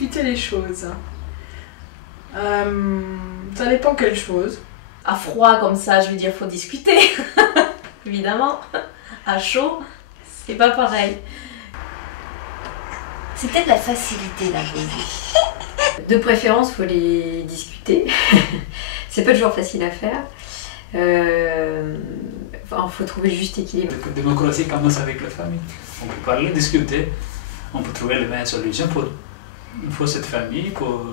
discuter les choses. Ça dépend quelle chose. À froid comme ça, je veux dire, faut discuter. Évidemment. À chaud, c'est pas pareil. C'est peut-être la facilité d'imposer. De préférence, faut les discuter. C'est pas toujours facile à faire. Faut trouver le juste équilibre. La démocratie commence avec la famille. On peut parler, discuter, on peut trouver les meilleures solutions pour cette famille, pour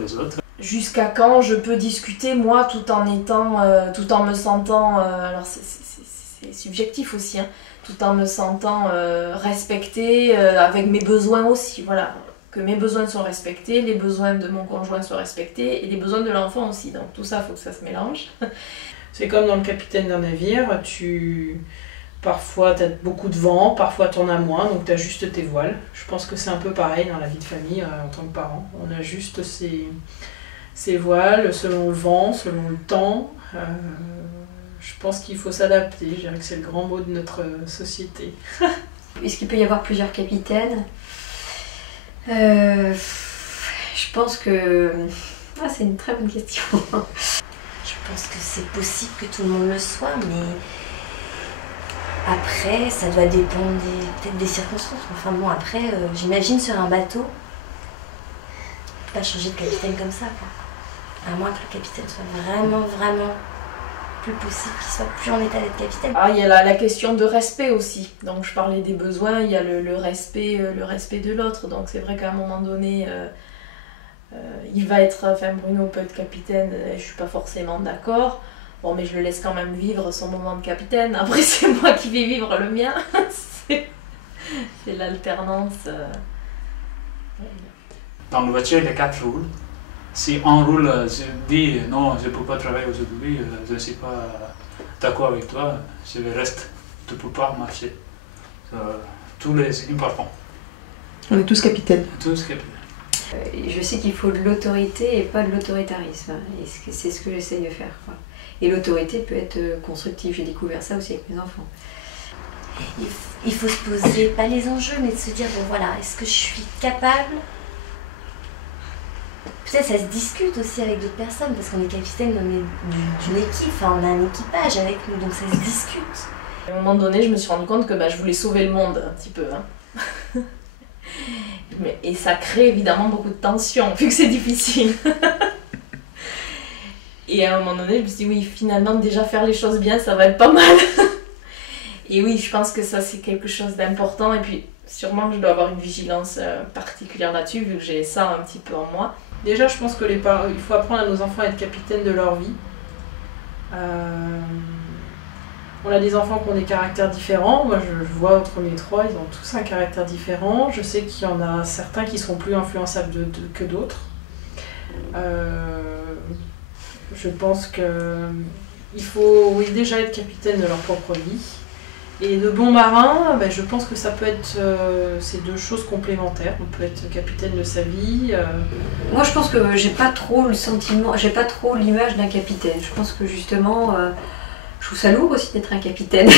les autres. Jusqu'à quand je peux discuter moi tout en me sentant, alors c'est subjectif aussi, hein, tout en me sentant respectée, avec mes besoins aussi, voilà, que mes besoins sont respectés, les besoins de mon conjoint sont respectés et les besoins de l'enfant aussi, donc tout ça, il faut que ça se mélange. C'est comme dans le capitaine d'un navire, parfois tu as beaucoup de vent, parfois tu en as moins, donc tu as juste tes voiles. Je pense que c'est un peu pareil dans la vie de famille en tant que parent. On a juste ces voiles selon le vent, selon le temps. Je pense qu'il faut s'adapter, je dirais que c'est le grand mot de notre société. Est-ce qu'il peut y avoir plusieurs capitaines ? Je pense que... Ah, c'est une très bonne question. Je pense que c'est possible que tout le monde le soit, mais après, ça doit dépendre peut-être des circonstances. Enfin bon, après, j'imagine sur un bateau, pas changer de capitaine comme ça, quoi. À moins que le capitaine soit vraiment plus possible, qu'il soit plus en état d'être capitaine. Ah, il y a la question de respect aussi. Donc je parlais des besoins, il y a le respect de l'autre. Donc c'est vrai qu'à un moment donné, il va être, enfin Bruno peut être capitaine, je suis pas forcément d'accord. Bon, mais je le laisse quand même vivre son moment de capitaine. Après, c'est moi qui vais vivre le mien. C'est l'alternance. Dans la voiture, il y a 4 roues. Si un roule je dis non, je ne peux pas travailler aujourd'hui, je ne suis pas d'accord avec toi, je vais rester. Tu ne peux pas marcher. Tous les importants. On est tous capitaines. Tous capitaines. Je sais qu'il faut de l'autorité et pas de l'autoritarisme. Et c'est ce que j'essaye de faire, quoi. Et l'autorité peut être constructive. J'ai découvert ça aussi avec mes enfants. Il faut se poser, pas les enjeux, mais de se dire, bon voilà, est-ce que je suis capable? Peut-être ça se discute aussi avec d'autres personnes, parce qu'on est capitaine d'une équipe, enfin on a un équipage avec nous, donc ça se discute. À un moment donné, je me suis rendu compte que je voulais sauver le monde un petit peu. Hein. Et ça crée évidemment beaucoup de tension, vu que c'est difficile. Et à un moment donné, je me suis dit, oui, finalement, déjà faire les choses bien, ça va être pas mal. Et oui, je pense que ça, c'est quelque chose d'important. Et puis, sûrement que je dois avoir une vigilance particulière là-dessus, vu que j'ai ça un petit peu en moi. Déjà, je pense que il faut apprendre à nos enfants à être capitaines de leur vie. On a des enfants qui ont des caractères différents. Moi, je vois entre mes 3, ils ont tous un caractère différent. Je sais qu'il y en a certains qui seront plus influençables que d'autres. Je pense qu'il faut déjà être capitaine de leur propre vie. Et de bons marins, je pense que ça peut être ces deux choses complémentaires. On peut être capitaine de sa vie. Moi, je pense que j'ai pas trop le sentiment, j'ai pas trop l'image d'un capitaine. Je pense que justement, je trouve ça lourd aussi d'être un capitaine.